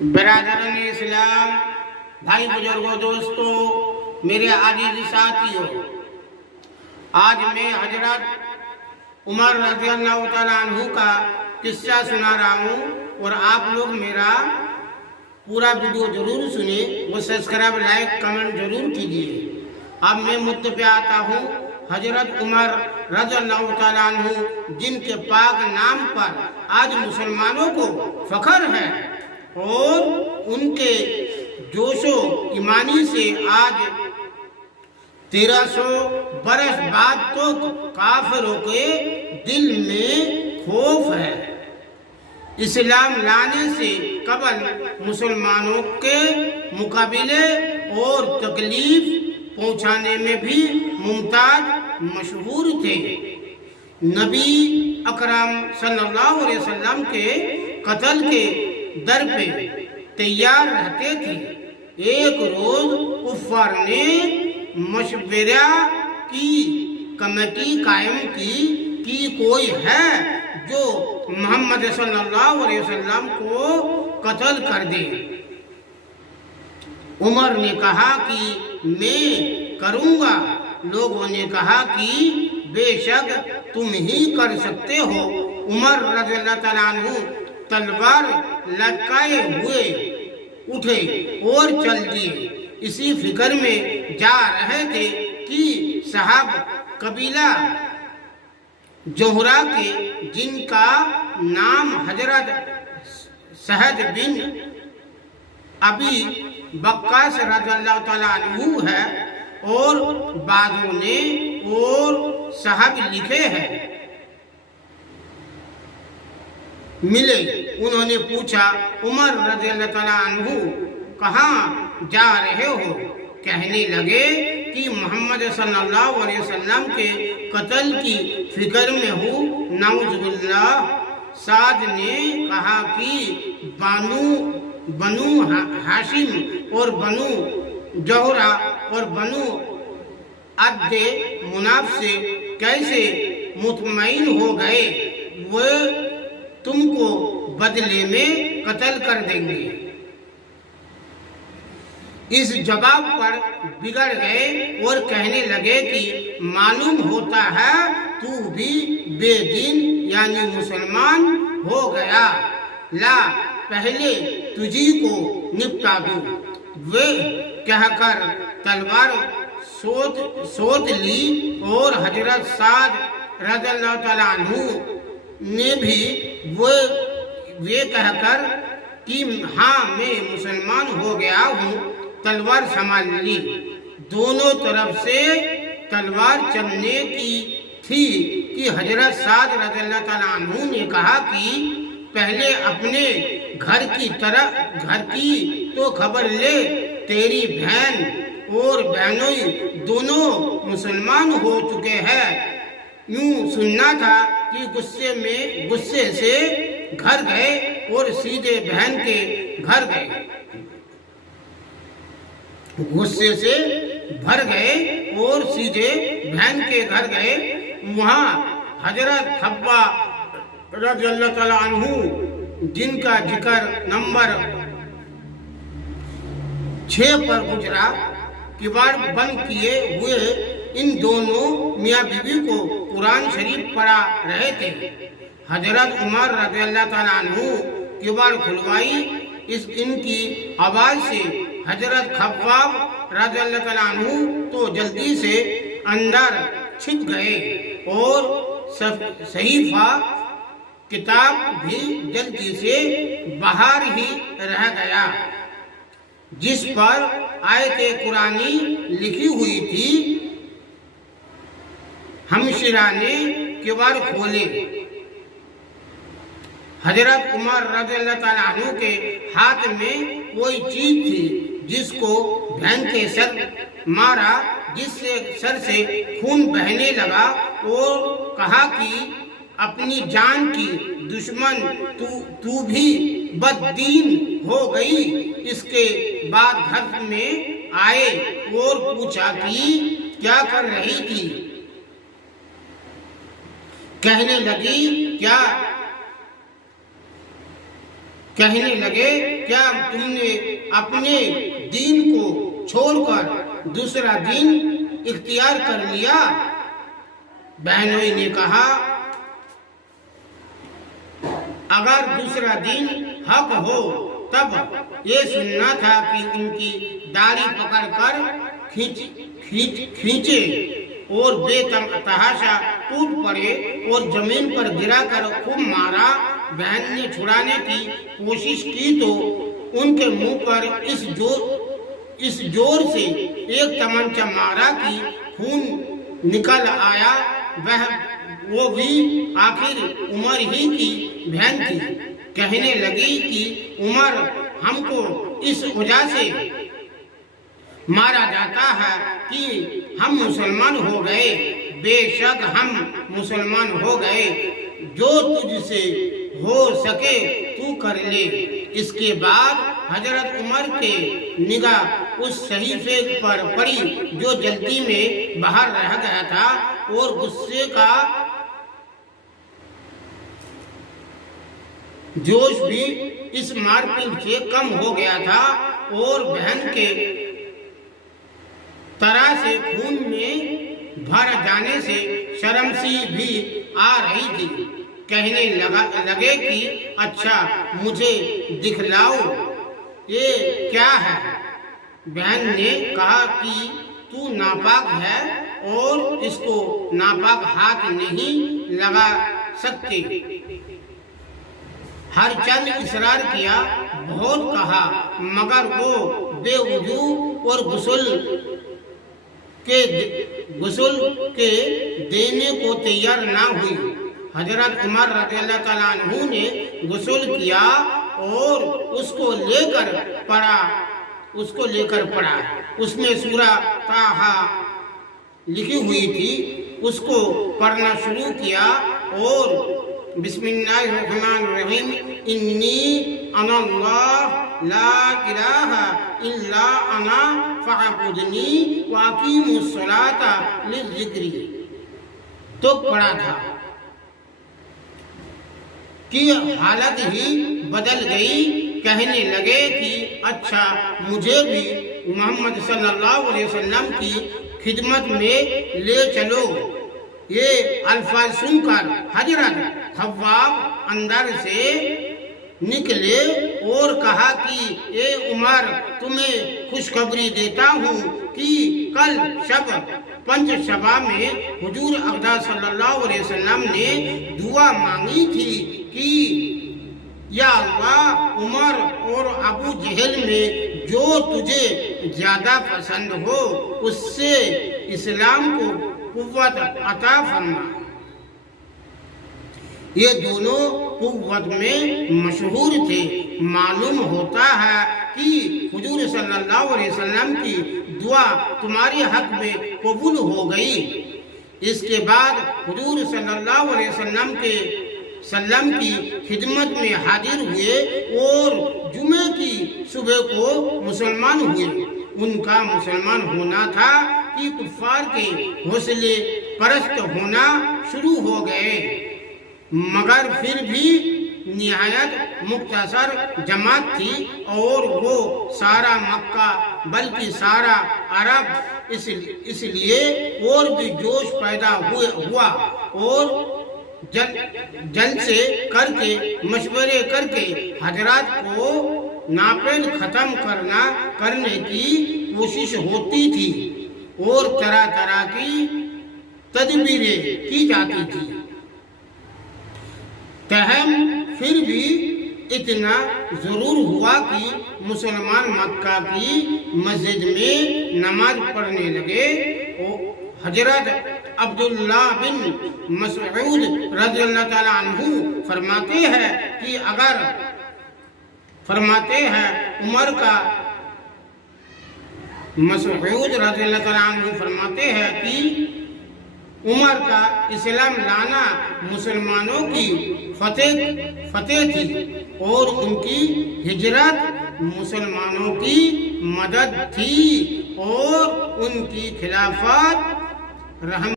برادران اسلام، بھائی بزرگوں، دوستوں، میرے عزیز ساتھیوں، آج میں حضرت عمر رضی اللہ تعالیٰ عنہ کا قصہ سنا رہا ہوں اور آپ لوگ میرا پورا ویڈیو ضرور سنیں، وہ سبسکرائب، لائک، کمنٹ ضرور کیجیے۔ اب میں مدعے پہ آتا ہوں۔ حضرت عمر رضی اللہ تعالیٰ عنہ جن کے پاک نام پر آج مسلمانوں کو فخر ہے اور ان کے جوش و ایمانی سے آج 1300 برس بعد تو کافروں کے دل میں خوف ہے۔ اسلام لانے سے قبل مسلمانوں کے مقابلے اور تکلیف پہنچانے میں بھی ممتاز مشہور تھے۔ نبی اکرم صلی اللہ علیہ وسلم کے قتل کے در پہ تیار رہتے تھے۔ ایک روز کفار نے مشورہ کی کمیٹی قائم کی کہ کوئی ہے جو محمد صلی اللہ علیہ وسلم کو قتل کر دے۔ عمر نے کہا کہ میں کروں گا۔ لوگوں نے کہا کہ بے شک تم ہی کر سکتے ہو۔ عمر رضی اللہ تعالیٰ عنہ تلوار لٹکائے ہوئے اٹھے اور چل دیے۔ اسی فکر میں جا رہے تھے کہ صاحب قبیلہ جوہرہ کے، جن کا نام حضرت سعد بن ابی وقاص رضی اللہ تعالیٰ عنہ ہے اور بعضوں نے اور صاحب لکھے ہیں، ملے۔ انہوں نے پوچھا، عمر رضی اللہ تعالیٰ عنہ کہاں جا رہے ہو؟ کہنے لگے کہ محمد صلی اللہ علیہ وسلم کے قتل کی فکر میں ہوں، نعوذ باللہ۔ سعد نے کہا کہ بنو ہاشم اور بنو جوہرہ اور بنو عبد مناف سے کیسے مطمئن ہو گئے؟ وہ تم کو بدلے میں قتل کر دیں گے۔ اس جواب پر بگڑ گئے اور کہنے لگے کہ معلوم ہوتا ہے تو بھی بے دین یعنی مسلمان ہو گیا، لا پہلے تجھی کو نپٹا دوں۔ وہ کہہ کر تلوار سوت لی اور حضرت سعد رضی اللہ تعالیٰ عنہ نے بھی وہ کہہ کر کہ ہاں میں مسلمان ہو گیا ہوں، تلوار سنبھال لی۔ دونوں طرف سے تلوار چلنے کی تھی کہ حضرت سعد رضی اللہ تعالیٰ عنہ نے کہا کہ پہلے اپنے گھر کی تو خبر لے، تیری بہن اور بہنوئی دونوں مسلمان ہو چکے ہیں۔ یوں سننا تھا کہ غصے سے گھر گئے اور سیدھے بہن کے گھر گئے۔ غصے سے بھر گئے اور سیدھے بہن کے گھر گئے۔ وہاں حضرت حبہ رضی اللہ تعالیٰ عنہ، جن کا ذکر نمبر 6 پر گزرا، کباڑ بند کیے ہوئے ان دونوں میاں بیوی کو قرآن شریف پڑھا رہے تھے۔ حضرت عمر رضی اللہ تعالیٰ عنہ کباڑ کھلوائی۔ ان کی آواز سے حضرت خباب رضی اللہ تعالیٰ عنہ تو جلدی سے اندر چھپ گئے اور صحیفہ کتاب بھی جلدی سے باہر ہی رہ گیا، جس پر آیت قرآنی لکھی ہوئی تھی۔ ہمشیرہ نے کباڑ کھولے۔ حضرت عمر رضی اللہ تعالیٰ عنہ کے ہاتھ میں کوئی چیز تھی جس کو بہن کے سر مارا، جس سے سر سے خون بہنے لگا اور کہا کہ اپنی جان کی دشمن تو بھی بددین ہو گئی۔ اس کے بعد گھر میں آئے اور پوچھا کہ کیا کر رہی تھی؟ کہنے لگی کہنے لگے کیا تم نے اپنے دین کو چھوڑ کر دوسرا دین اختیار کر لیا؟ بہنوئی نے کہا اگر دوسرا دین حق ہو تب یہ سننا تھا کہ ان کی داڑھی پکڑ کر کھینچے اور بے تحاشا ٹوٹ پڑے اور زمین پر گرا کر خوب مارا۔ بہن نے چھڑانے کی کوشش کی تو ان کے منہ پر اس زور سے ایک تمنچہ مارا کہ خون نکل آیا۔ وہ بھی آخر عمر ہی کی بہن تھی۔ کہنے لگی کہ عمر ہم کو اس وجہ سے مارا جاتا ہے کہ ہم مسلمان ہو گئے۔ بے شک ہم مسلمان ہو گئے، جو تجھ سے ہو سکے تو کر لے۔ اس کے بعد حضرت عمر کے نگاہ اس صحیفے پر پڑی جو جلدی میں باہر رہ گیا تھا اور غصے کا جوش بھی اس مار پیٹ سے کم ہو گیا تھا اور بہن کے طرح سے خون میں بھر جانے سے شرم سی بھی آ رہی تھی۔ کہنے لگے کہ اچھا مجھے دکھلاؤ یہ کیا ہے؟ بہن نے کہا کہ تو ناپاک ہے اور اس کو ناپاک ہاتھ نہیں لگا سکتے۔ ہر چند اصرار کیا، بہت کہا، مگر وہ بے وضو اور غسل کے دینے کو تیار نہ ہوئی۔ حضرت عمر رضی اللہ تعالیٰ عنہ نے غسل کیا اور اس کو لے کر پڑھا۔ اس میں سورہ طٰہٰ لکھی ہوئی تھی، اس کو پڑھنا شروع کیا اور بسم اللہ الرحمن الرحیم انی انا اللہ لا الہ الا انا فاعبدنی واقیموا الصلاۃ للذکر تو پڑھا تھا کہ حالت ہی بدل گئی۔ کہنے لگے کہ اچھا مجھے بھی محمد صلی اللہ علیہ وسلم کی خدمت میں لے چلو۔ یہ الفاظ سن کر حضرت خباب اندر سے نکلے اور کہا کہ اے عمر تمہیں خوشخبری دیتا ہوں کہ کل شب پنج شبہ میں حضور اقدس صلی اللہ علیہ وسلم نے دعا مانگی تھی کہ یا اللہ عمر اور ابو جہل میں جو تجھے زیادہ پسند ہو اس سے اسلام کو قوت عطا فرما۔ یہ دونوں قوت میں مشہور تھے۔ معلوم ہوتا ہے کہ حضور صلی اللہ علیہ وسلم کی دعا تمہارے حق میں قبول ہو گئی۔ اس کے بعد حضور صلی اللہ علیہ وسلم کی خدمت میں حاضر ہوئے اور جمعے کی صبح کو مسلمان ہوئے۔ ان کا مسلمان ہونا تھا کہ کفار کے حوصلے پرست ہونا شروع ہو گئے، مگر پھر بھی نہایت مختصر جماعت تھی اور وہ سارا مکہ بلکہ سارا عرب اس لیے اور بھی جوش پیدا ہوا اور جلسے کر کے مشورے کر کے حضرات کو ناپید ختم کرنے کی کوشش ہوتی تھی اور طرح طرح کی تدبیریں کی جاتی تھی۔ تاہم پھر بھی اتنا ضرور ہوا کہ مسلمان مکہ کی مسجد میں نماز پڑھنے لگے۔ حضرت عبداللہ بن مسعود رضی اللہ تعالیٰ عنہ فرماتے ہیں عمر کا مسعود رضی اللہ تعالیٰ عنہ فرماتے ہیں کہ عمر کا اسلام لانا مسلمانوں کی فتح تھی اور ان کی ہجرت مسلمانوں کی مدد تھی اور ان کی خلافت رحمت